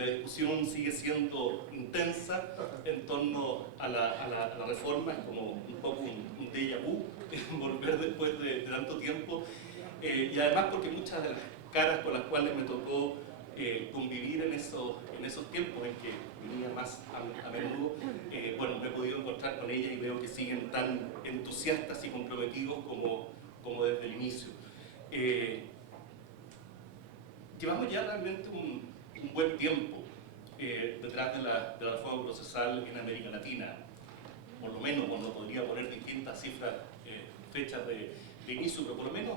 la discusión sigue siendo intensa en torno a la reforma. Es como un poco un déjà vu, volver después de tanto tiempo, y además porque muchas de las caras con las cuales me tocó convivir en esos tiempos en que venía más a menudo, bueno, me he podido encontrar con ella y veo que siguen tan entusiastas y comprometidos como desde el inicio. Llevamos ya realmente un buen tiempo detrás de la reforma procesal en América Latina. Por lo menos, cuando podría poner distintas cifras, fechas de inicio, pero por lo menos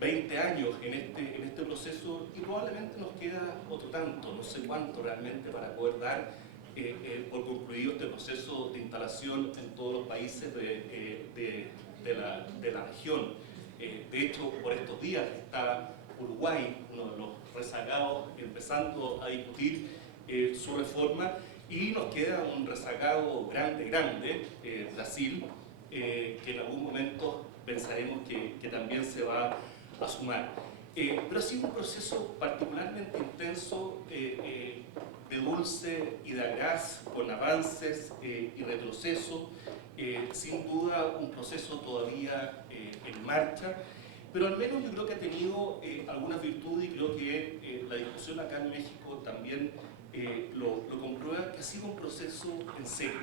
20 años en este proceso, y probablemente nos queda otro tanto, no sé cuánto realmente, para poder dar por concluido este proceso de instalación en todos los países de la región. De hecho, por estos días está Uruguay, uno de los rezagados, empezando a discutir su reforma, y nos queda un rezagado grande, Brasil, que en algún momento pensaremos que también se va a sumar. Pero ha sido un proceso particularmente intenso, de dulce y de agraz, con avances y retrocesos, sin duda un proceso todavía en marcha, pero al menos yo creo que ha tenido algunas virtudes, y creo que la discusión acá en México también lo comprueba, que ha sido un proceso en serio.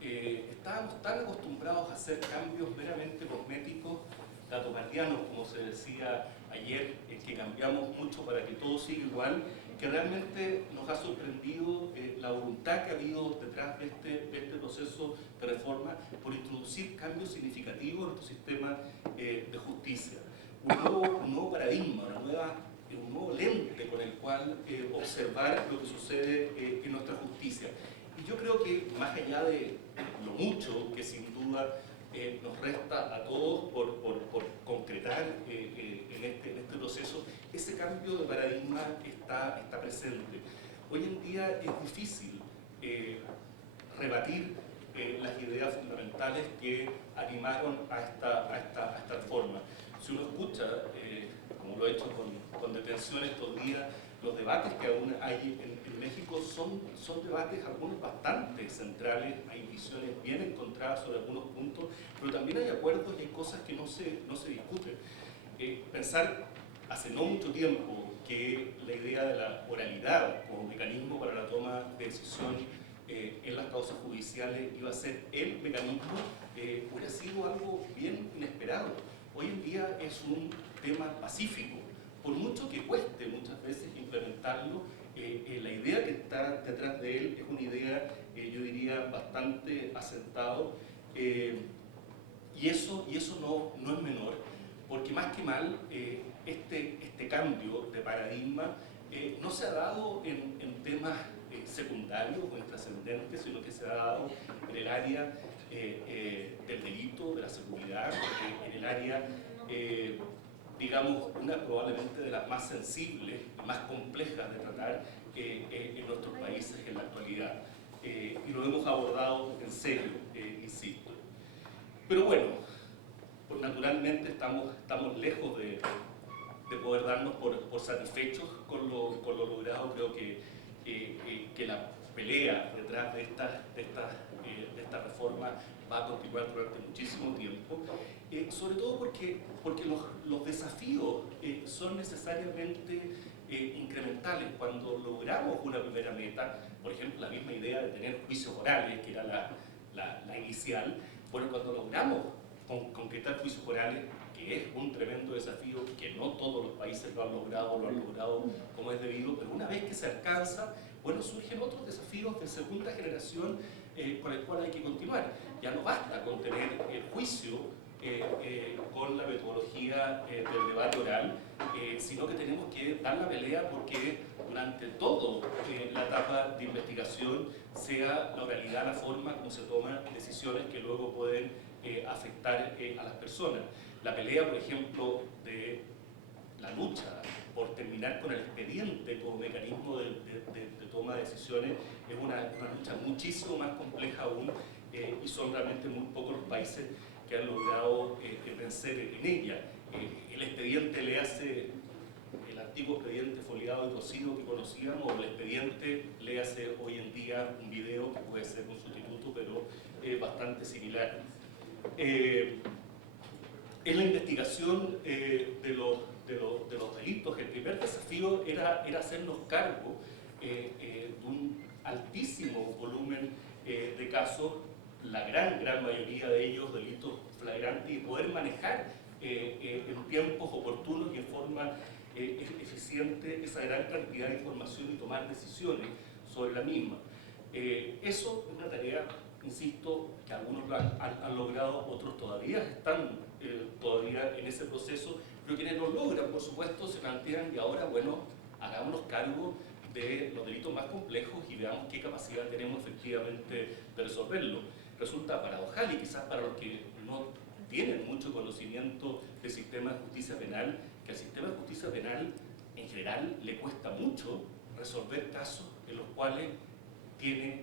Estábamos tan acostumbrados a hacer cambios meramente cosméticos, datocardianos, como se decía ayer, que cambiamos mucho para que todo siga igual, que realmente nos ha sorprendido la voluntad que ha habido detrás de este proceso de reforma por introducir cambios significativos en nuestro sistema de justicia. Un nuevo paradigma, un nuevo lente con el cual observar lo que sucede en nuestra justicia. Y yo creo que más allá de lo mucho que sin duda nos resta a todos por concretar en este proceso, ese cambio de paradigma está presente. Hoy en día es difícil rebatir las ideas fundamentales que animaron a esta reforma. Si uno escucha, como lo he hecho con detención estos días, los debates que aún hay en México son debates, algunos bastante centrales. Hay visiones bien encontradas sobre algunos puntos, pero también hay acuerdos y hay cosas que no se discuten. Pensar hace no mucho tiempo que la idea de la oralidad como mecanismo para la toma de decisión en las causas judiciales iba a ser el mecanismo, hubiera sido algo bien inesperado. Hoy en día es un tema pacífico. Por mucho que cueste muchas veces implementarlo, la idea que está detrás de él es una idea, yo diría, bastante asentado, y eso no es menor, porque más que mal, este cambio de paradigma no se ha dado en temas secundarios o intrascendentes, sino que se ha dado en el área del delito, de la seguridad, en el área digamos, una probablemente de las más sensibles y más complejas de tratar en nuestros países en la actualidad. Y lo hemos abordado en serio, insisto. Pero bueno, pues naturalmente estamos lejos de poder darnos por satisfechos con lo logrado. Creo que la pelea detrás de esta reforma va a continuar durante muchísimo tiempo, sobre todo porque los desafíos son necesariamente incrementales. Cuando logramos una primera meta, por ejemplo, la misma idea de tener juicios orales, que era la inicial, bueno, cuando logramos concretar juicios orales, que es un tremendo desafío, que no todos los países lo han logrado como es debido, pero una vez que se alcanza, bueno, surgen otros desafíos de segunda generación con el cual hay que continuar. Ya no basta con tener el juicio con la metodología del debate oral, sino que tenemos que dar la pelea porque durante toda la etapa de investigación sea la oralidad la forma como se toman decisiones que luego pueden afectar a las personas. La pelea, por ejemplo, de la lucha por terminar con el expediente como mecanismo de toma de decisiones es una lucha muchísimo más compleja aún, y son realmente muy pocos los países que han logrado vencer en ella. El expediente le hace antiguo expediente foliado y cocido que conocíamos, o el expediente, léase hoy en día un video que puede ser un sustituto, pero bastante similar. En la investigación de los delitos, el primer desafío era hacernos cargo de un altísimo volumen de casos, la gran mayoría de ellos delitos flagrantes, y poder manejar en tiempos oportunos y en forma eficiente esa gran cantidad de información y tomar decisiones sobre la misma. Eso es una tarea, insisto, que algunos han logrado, otros todavía están todavía en ese proceso, pero quienes lo logran, por supuesto, se plantean y ahora, bueno, hagámonos cargo de los delitos más complejos y veamos qué capacidad tenemos efectivamente de resolverlo. Resulta paradojal, y quizás para los que no tienen mucho conocimiento del sistema de justicia penal, que al sistema de justicia penal en general le cuesta mucho resolver casos en los cuales tiene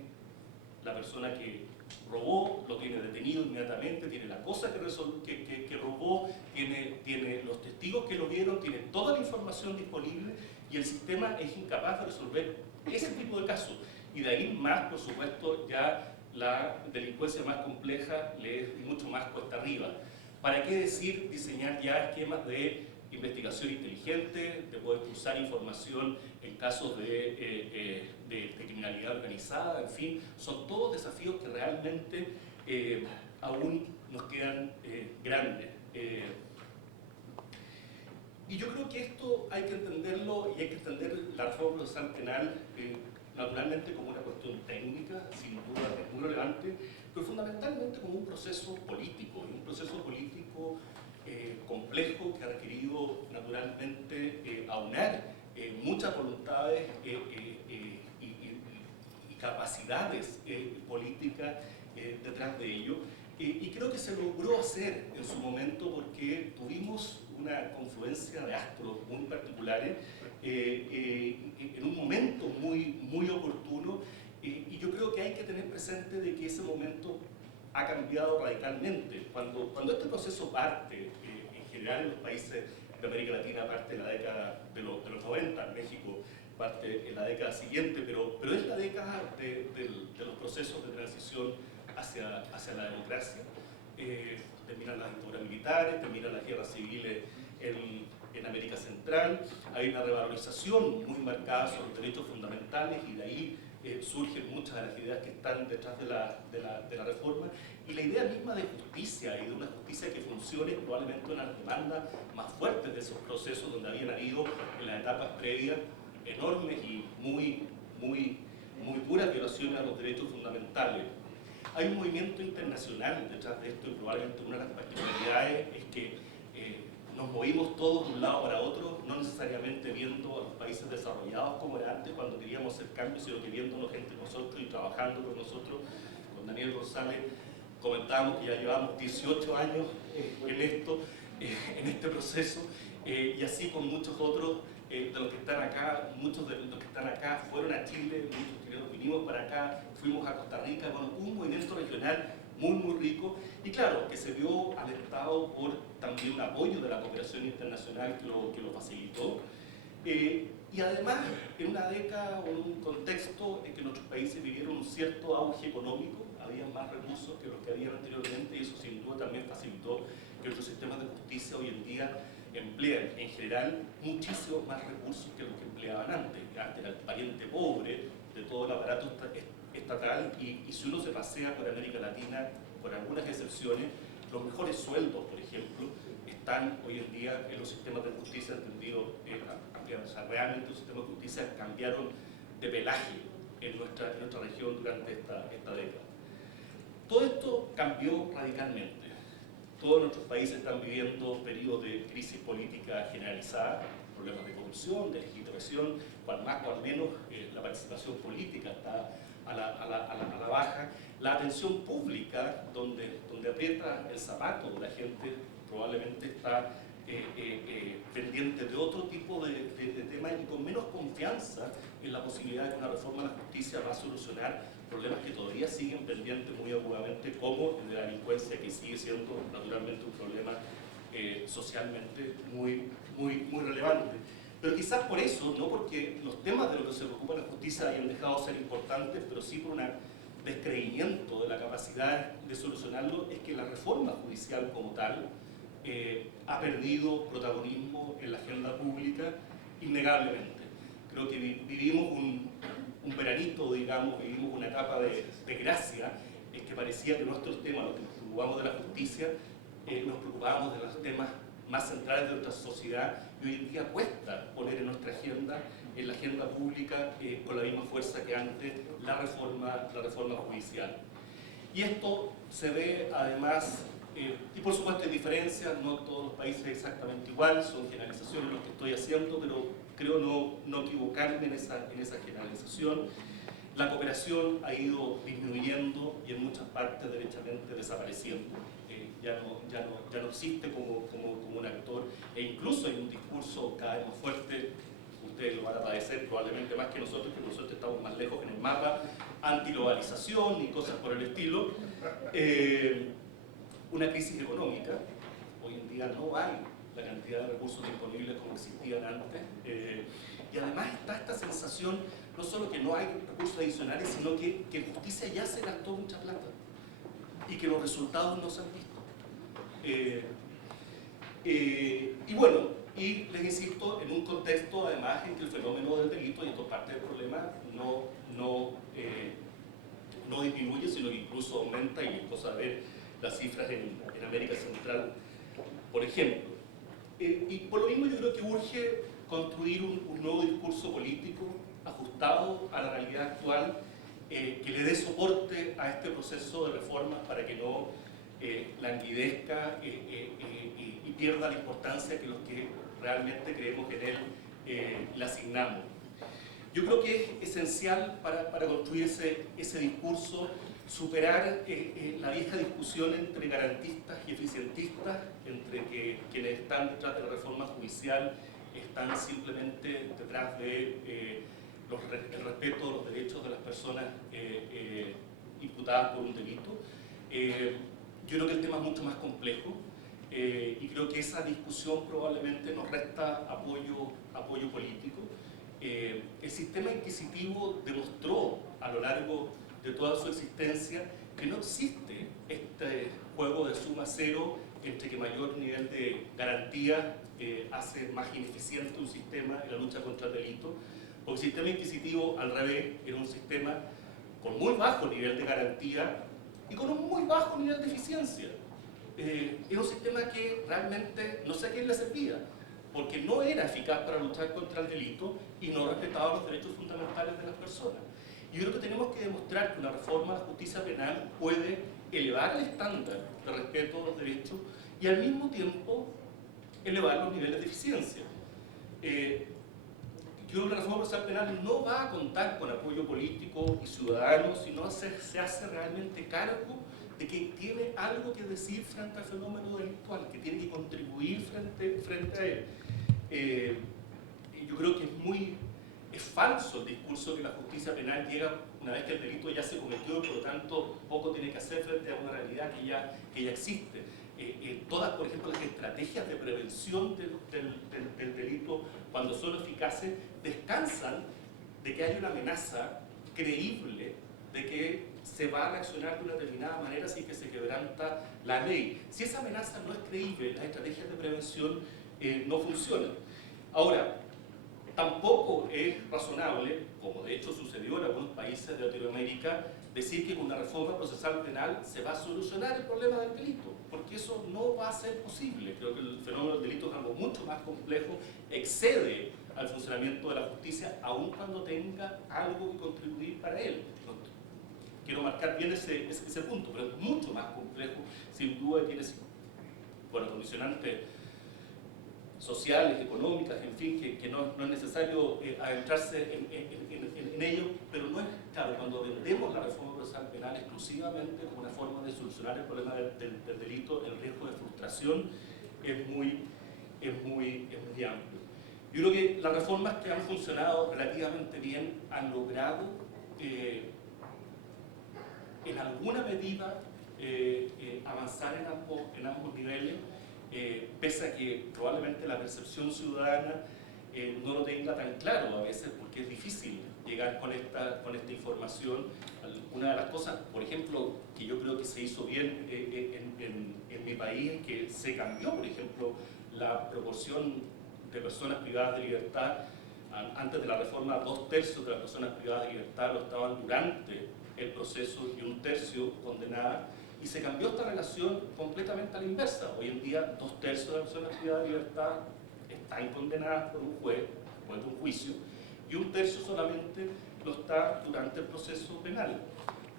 la persona que robó, lo tiene detenido inmediatamente, tiene la cosa que robó, tiene los testigos que lo vieron, tiene toda la información disponible, y el sistema es incapaz de resolver ese tipo de casos. Y de ahí más, por supuesto, ya la delincuencia más compleja le es mucho más cuesta arriba. ¿Para qué decir diseñar ya esquemas de investigación inteligente, de poder cruzar información en casos de criminalidad organizada? En fin, son todos desafíos que realmente aún nos quedan grandes. Y yo creo que esto hay que entenderlo, y hay que entender la reforma procesal penal naturalmente como una cuestión técnica, sin duda es muy relevante, pero fundamentalmente como un proceso político, y un proceso político complejo que ha requerido naturalmente aunar muchas voluntades y capacidades políticas detrás de ello. Y creo que se logró hacer en su momento porque tuvimos una confluencia de astros muy particulares en un momento muy oportuno, y yo creo que hay que tener presente de que ese momento ha cambiado radicalmente. Cuando este proceso parte, en general en los países de América Latina parte en la década de los 90, México parte en la década siguiente, pero es la década de los procesos de transición hacia la democracia. Terminan las dictaduras militares, terminan las guerras civiles en América Central, hay una revalorización muy marcada sobre los derechos fundamentales, y de ahí surgen muchas de las ideas que están detrás de la reforma, y la idea misma de justicia y de una justicia que funcione probablemente una demanda más fuerte de esos procesos donde habían habido en las etapas previas enormes y muy duras violaciones a los derechos fundamentales. Hay un movimiento internacional detrás de esto, y probablemente una de las particularidades es que nos movimos todos de un lado para otro, no necesariamente viendo a los países desarrollados como era antes cuando queríamos hacer cambios, sino que viéndonos entre nosotros y trabajando con nosotros. Con Daniel González comentábamos que ya llevamos 18 años en esto, en este proceso, y así con muchos otros de los que están acá. Muchos de los que están acá fueron a Chile, muchos chilenos vinimos para acá, fuimos a Costa Rica, con un movimiento regional muy rico, y claro, que se vio alentado por también un apoyo de la cooperación internacional que lo facilitó, y además en una década o en un contexto en que nuestros países vivieron un cierto auge económico, había más recursos que los que habían anteriormente, y eso sin duda también facilitó que nuestros sistemas de justicia hoy en día emplean en general muchísimos más recursos que los que empleaban antes. Antes era el pariente pobre de todo el aparato estatal, y si uno se pasea por América Latina, por algunas excepciones, los mejores sueldos, por ejemplo, están hoy en día en los sistemas de justicia, entendido, o sea, realmente los sistemas de justicia cambiaron de pelaje en nuestra región durante esta década. Todo esto cambió radicalmente. Todos nuestros países están viviendo periodos de crisis política generalizada, problemas de corrupción, de legitimación, cual más cual menos la participación política está a la baja. La atención pública, donde aprieta el zapato de la gente, probablemente está pendiente de otro tipo de temas, y con menos confianza en la posibilidad de que una reforma de la justicia va a solucionar problemas que todavía siguen pendientes muy agudamente, como el de la delincuencia, que sigue siendo naturalmente un problema socialmente muy relevante. Pero quizás por eso, no porque los temas de los que se preocupa la justicia hayan dejado de ser importantes, pero sí por un descreimiento de la capacidad de solucionarlo, es que la reforma judicial como tal ha perdido protagonismo en la agenda pública innegablemente. Creo que vivimos un veranito, digamos, vivimos una etapa de gracia, en que parecía que nuestros temas, los que nos preocupamos de la justicia, nos preocupábamos de los temas más centrales de nuestra sociedad, y hoy en día cuesta poner en nuestra agenda, en la agenda pública, con la misma fuerza que antes, la reforma judicial. Y esto se ve además, y por supuesto hay diferencias, no todos los países exactamente igual, son generalizaciones lo que estoy haciendo, pero creo no equivocarme en esa generalización. La cooperación ha ido disminuyendo y en muchas partes derechamente desapareciendo. Ya no existe como un actor, e incluso hay un discurso cada vez más fuerte, ustedes lo van a padecer probablemente más que nosotros estamos más lejos en el mapa, antiglobalización y cosas por el estilo. Una crisis económica, hoy en día no hay la cantidad de recursos disponibles como existían antes, y además está esta sensación, no solo que no hay recursos adicionales, sino que en justicia ya se gastó mucha plata y que los resultados no se han visto. Y bueno, y les insisto, en un contexto además en que el fenómeno del delito, y esto es parte del problema, no disminuye, sino que incluso aumenta, y es cosa de ver las cifras en América Central, por ejemplo. Y por lo mismo yo creo que urge construir un nuevo discurso político ajustado a la realidad actual, que le dé soporte a este proceso de reformas para que no languidezca y pierda la importancia que los que realmente creemos en él le asignamos. Yo creo que es esencial para construir ese discurso superar la vieja discusión entre garantistas y eficientistas, entre que quienes están detrás de la reforma judicial están simplemente detrás de el respeto de los derechos de las personas imputadas por un delito. Yo creo que el tema es mucho más complejo, y creo que esa discusión probablemente nos resta apoyo político. El sistema inquisitivo demostró a lo largo de toda su existencia que no existe este juego de suma cero entre que mayor nivel de garantía hace más ineficiente un sistema en la lucha contra el delito, porque el sistema inquisitivo, al revés, era un sistema con muy bajo nivel de garantía y con un muy bajo nivel de eficiencia. Era un sistema que realmente no sé a quién le servía, porque no era eficaz para luchar contra el delito y no respetaba los derechos fundamentales de las personas. Y yo creo que tenemos que demostrar que una reforma de la justicia penal puede elevar el estándar de respeto de los derechos y al mismo tiempo elevar los niveles de eficiencia. Yo creo que la reforma procesal penal no va a contar con apoyo político y ciudadano, sino se hace realmente cargo de que tiene algo que decir frente al fenómeno delictual, que tiene que contribuir frente a él. Yo creo que es falso el discurso que la justicia penal llega una vez que el delito ya se cometió y por lo tanto poco tiene que hacer frente a una realidad que ya existe. Todas, por ejemplo, las estrategias de prevención del delito, cuando son eficaces, descansan de que hay una amenaza creíble de que se va a reaccionar de una determinada manera si que se quebranta la ley. Si esa amenaza no es creíble, las estrategias de prevención no funcionan. Ahora, tampoco es razonable, como de hecho sucedió en algunos países de Latinoamérica, decir que con una reforma procesal penal se va a solucionar el problema del delito, porque eso no va a ser posible. Creo que el fenómeno del delito es algo mucho más complejo, excede al funcionamiento de la justicia, aun cuando tenga algo que contribuir para él. Quiero marcar bien ese punto, pero es mucho más complejo, sin duda tiene condicionantes sociales, económicas, en fin, que no es necesario adentrarse en ello, pero no es, claro, cuando vendemos la reforma procesal penal exclusivamente como una forma de solucionar el problema del delito, el riesgo de frustración es muy amplio. Yo creo que las reformas que han funcionado relativamente bien han logrado en alguna medida avanzar en ambos niveles, pese a que probablemente la percepción ciudadana no lo tenga tan claro a veces, porque es difícil llegar con esta información. Una de las cosas, por ejemplo, que yo creo que se hizo bien en mi país es que se cambió, por ejemplo, la proporción de personas privadas de libertad. Antes de la reforma, 2/3 de las personas privadas de libertad lo estaban durante el proceso y 1/3 condenadas, y se cambió esta relación completamente a la inversa. Hoy en día 2/3 de las personas privadas de libertad están condenadas por un juez, después de un juicio, y 1/3 solamente lo está durante el proceso penal,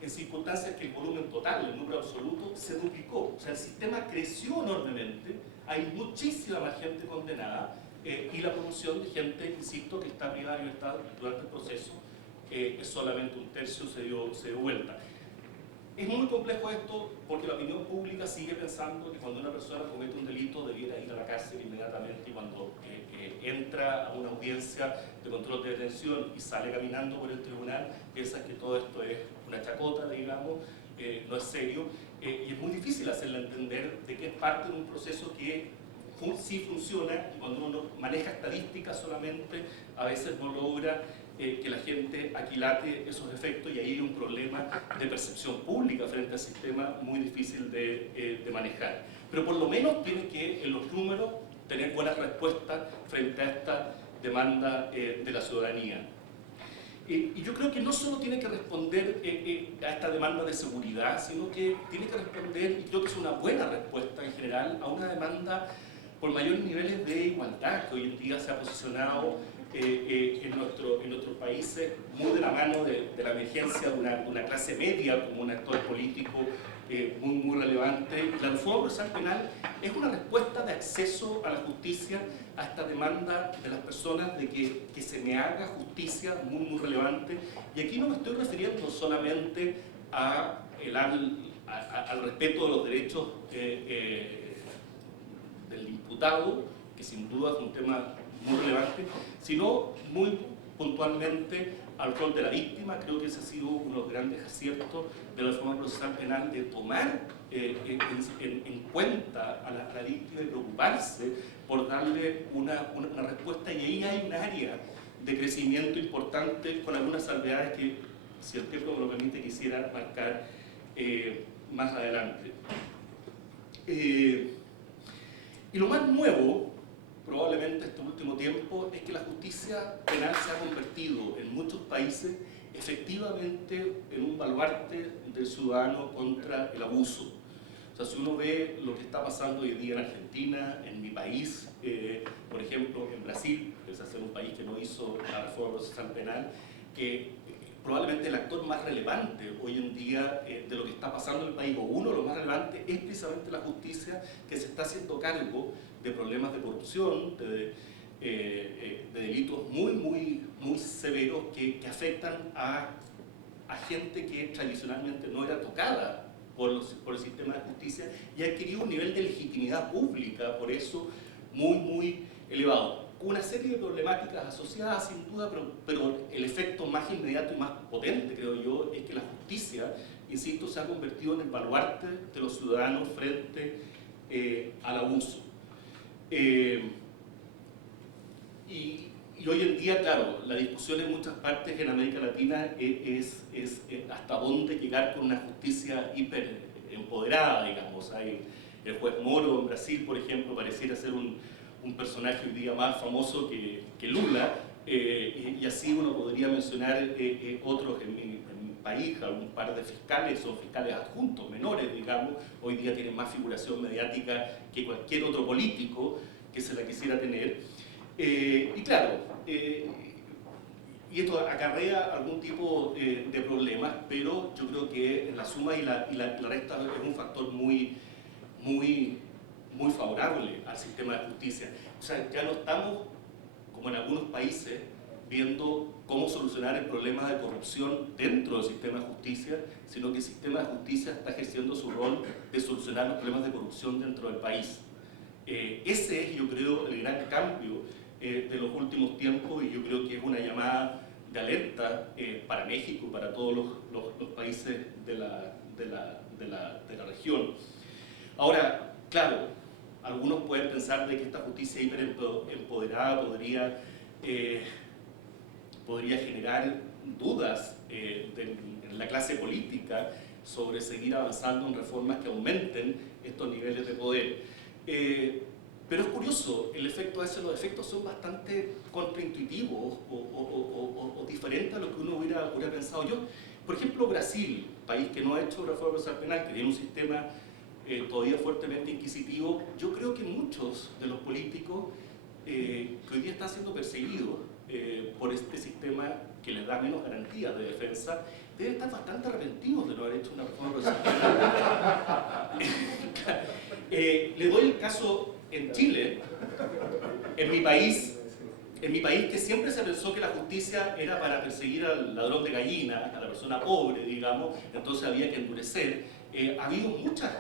en circunstancias que el volumen total, el número absoluto, se duplicó. O sea, el sistema creció enormemente, hay muchísima más gente condenada, y la proporción de gente, insisto, que está privada de libertad durante el proceso es solamente 1/3, se dio vuelta. Es muy complejo esto porque la opinión pública sigue pensando que cuando una persona comete un delito debiera ir a la cárcel inmediatamente, y cuando entra a una audiencia de control de detención y sale caminando por el tribunal, piensa que todo esto es una chacota, digamos, no es serio, y es muy difícil hacerle entender de que es parte de un proceso que sí funciona, y cuando uno maneja estadísticas solamente, a veces no logra que la gente aquilate esos efectos, y ahí hay un problema de percepción pública frente al sistema muy difícil de manejar. Pero por lo menos tiene que, en los números, tener buenas respuestas frente a esta demanda de la ciudadanía. Y yo creo que no solo tiene que responder a esta demanda de seguridad, sino que tiene que responder, y creo que es una buena respuesta en general, a una demanda por mayores niveles de igualdad que hoy en día se ha posicionado en nuestros países, muy de la mano de la emergencia de una clase media como un actor político muy relevante. La reforma procesal penal es una respuesta de acceso a la justicia a esta demanda de las personas de que se me haga justicia muy relevante. Y aquí no me estoy refiriendo solamente al respeto de los derechos del imputado, que sin duda es un tema muy relevante, sino muy puntualmente al rol de la víctima. Creo que ese ha sido uno de los grandes aciertos de la reforma procesal penal, de tomar en cuenta a la víctima y preocuparse por darle una respuesta, y ahí hay un área de crecimiento importante, con algunas salvedades que, si el tiempo me lo permite, quisiera marcar más adelante. Y lo más nuevo, probablemente este último tiempo, es que la justicia penal se ha convertido en muchos países efectivamente en un baluarte del ciudadano contra el abuso. O sea, si uno ve lo que está pasando hoy en día en Argentina, en mi país, por ejemplo, en Brasil, que es un país que no hizo la reforma procesal penal, probablemente el actor más relevante hoy en día de lo que está pasando en el país, o uno de los más relevantes, es precisamente la justicia, que se está haciendo cargo de problemas de corrupción, de delitos muy severos que afectan a gente que tradicionalmente no era tocada por el sistema de justicia, y ha adquirido un nivel de legitimidad pública por eso muy elevado. Una serie de problemáticas asociadas sin duda, pero el efecto más inmediato y más potente, creo yo, es que la justicia, insisto, se ha convertido en el baluarte de los ciudadanos frente al abuso. Y hoy en día, claro, la discusión en muchas partes en América Latina es hasta dónde llegar con una justicia hiper empoderada, digamos. Hay el juez Moro en Brasil, por ejemplo, pareciera ser un personaje hoy día más famoso que Lula, y así uno podría mencionar otros en mi país, algún par de fiscales o fiscales adjuntos menores, digamos, hoy día tienen más figuración mediática que cualquier otro político que se la quisiera tener. Y claro, y esto acarrea algún tipo de problemas, pero yo creo que la suma y la resta es un factor muy favorable al sistema de justicia. O sea, ya no estamos, como en algunos países, viendo cómo solucionar el problema de corrupción dentro del sistema de justicia, sino que el sistema de justicia está ejerciendo su rol de solucionar los problemas de corrupción dentro del país. Ese es, yo creo, el gran cambio de los últimos tiempos, y yo creo que es una llamada de alerta para México, para todos los países de la región. Ahora, claro, algunos pueden pensar de que esta justicia hiperempoderada podría podría generar dudas en la clase política sobre seguir avanzando en reformas que aumenten estos niveles de poder. Pero es curioso, el efecto ese, los efectos son bastante contraintuitivos o diferentes a lo que uno hubiera pensado yo. Por ejemplo, Brasil, país que no ha hecho reforma procesal penal, que tiene un sistema todavía fuertemente inquisitivo, yo creo que muchos de los políticos que hoy día están siendo perseguidos por este sistema que les da menos garantías de defensa, deben estar bastante arrepentidos de no haber hecho una reforma procesal penal. Le doy el caso en Chile, en mi país que siempre se pensó que la justicia era para perseguir al ladrón de gallinas, a la persona pobre, digamos, entonces había que endurecer. Ha habido muchas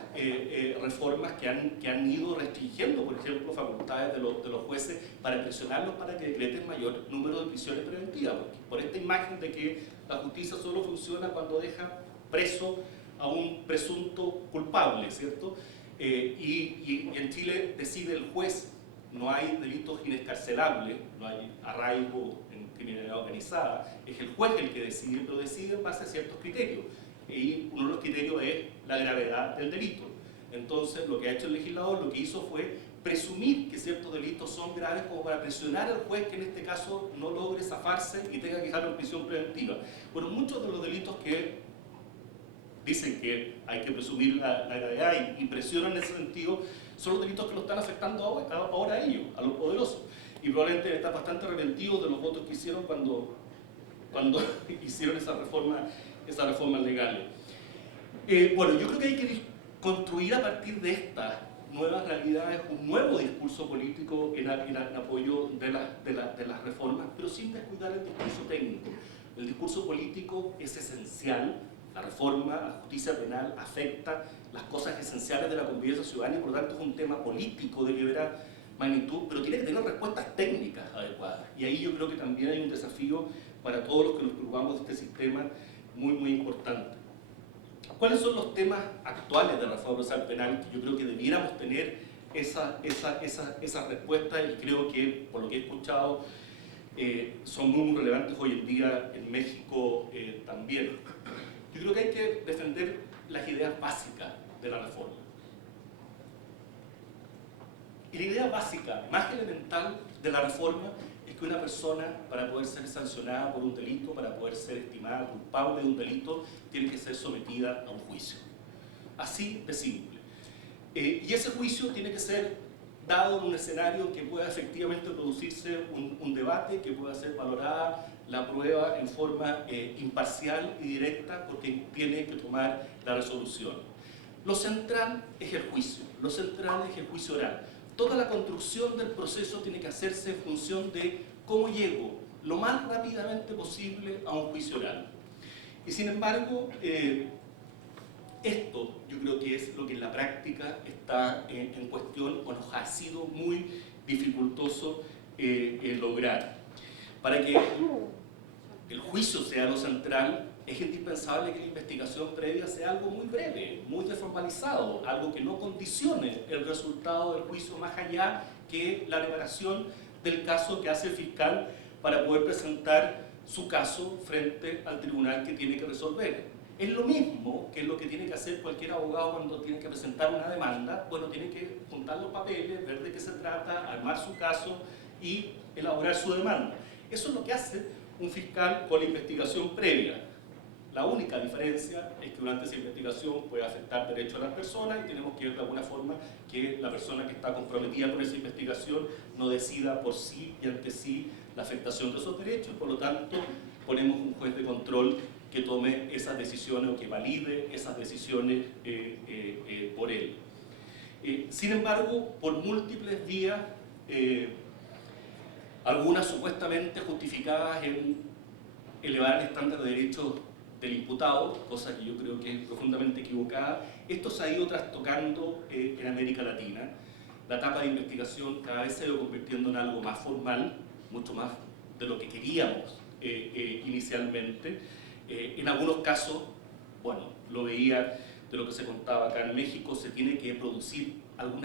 reformas que han ido restringiendo, por ejemplo, facultades de los jueces para presionarlos para que decreten mayor número de prisiones preventivas, por esta imagen de que la justicia solo funciona cuando deja preso a un presunto culpable, ¿cierto? Y en Chile decide el juez, no hay delitos inescarcelables, no hay arraigo en criminalidad organizada, es el juez el que decide, pero decide en base a ciertos criterios. Y uno de los criterios es la gravedad del delito. Entonces, lo que ha hecho el legislador, lo que hizo fue presumir que ciertos delitos son graves como para presionar al juez que en este caso no logre zafarse y tenga que dejarlo en prisión preventiva. Bueno, muchos de los delitos que dicen que hay que presumir la gravedad y presionan en ese sentido, son los delitos que lo están afectando ahora a ellos, a los poderosos. Y probablemente están bastante arrepentidos de los votos que hicieron cuando hicieron esas reformas legales. Bueno, yo creo que hay que construir a partir de estas nuevas realidades un nuevo discurso político en apoyo de las reformas, pero sin descuidar el discurso técnico. El discurso político es esencial. La reforma, la justicia penal afecta las cosas esenciales de la convivencia ciudadana y por lo tanto es un tema político de libera magnitud, pero tiene que tener respuestas técnicas adecuadas. Y ahí yo creo que también hay un desafío para todos los que nos preocupamos de este sistema muy importante. ¿Cuáles son los temas actuales de la reforma procesal penal? Yo creo que debiéramos tener esa respuesta y creo que, por lo que he escuchado, son muy relevantes hoy en día en México también. Yo creo que hay que defender las ideas básicas de la reforma. Y la idea básica, más elemental de la reforma, es que una persona, para poder ser sancionada por un delito, para poder ser estimada culpable de un delito, tiene que ser sometida a un juicio. Así de simple. Y ese juicio tiene que ser dado en un escenario que pueda efectivamente producirse un debate, que pueda ser valorada la prueba en forma imparcial y directa, porque tiene que tomar la resolución. Lo central es el juicio, lo central es el juicio oral. Toda la construcción del proceso tiene que hacerse en función de cómo llego lo más rápidamente posible a un juicio oral. Y sin embargo, esto yo creo que es lo que en la práctica está en cuestión o nos ha sido muy dificultoso lograr. Para que el juicio sea lo central, es indispensable que la investigación previa sea algo muy breve, muy desformalizado, algo que no condicione el resultado del juicio más allá que la preparación del caso que hace el fiscal para poder presentar su caso frente al tribunal que tiene que resolver. Es lo mismo que es lo que tiene que hacer cualquier abogado cuando tiene que presentar una demanda. Bueno, tiene que juntar los papeles, ver de qué se trata, armar su caso y elaborar su demanda. Eso es lo que hace un fiscal con la investigación previa. La única diferencia es que durante esa investigación puede afectar derechos a las personas y tenemos que ver de alguna forma que la persona que está comprometida con esa investigación no decida por sí y ante sí la afectación de esos derechos, por lo tanto ponemos un juez de control que tome esas decisiones o que valide esas decisiones por él. Sin embargo, por múltiples vías, algunas supuestamente justificadas en elevar el estándar de derechos del imputado, cosa que yo creo que es profundamente equivocada. Esto se ha ido trastocando en América Latina. La etapa de investigación cada vez se ha ido convirtiendo en algo más formal, mucho más de lo que queríamos inicialmente. En algunos casos, bueno, lo veía de lo que se contaba acá en México, se tiene que producir alguna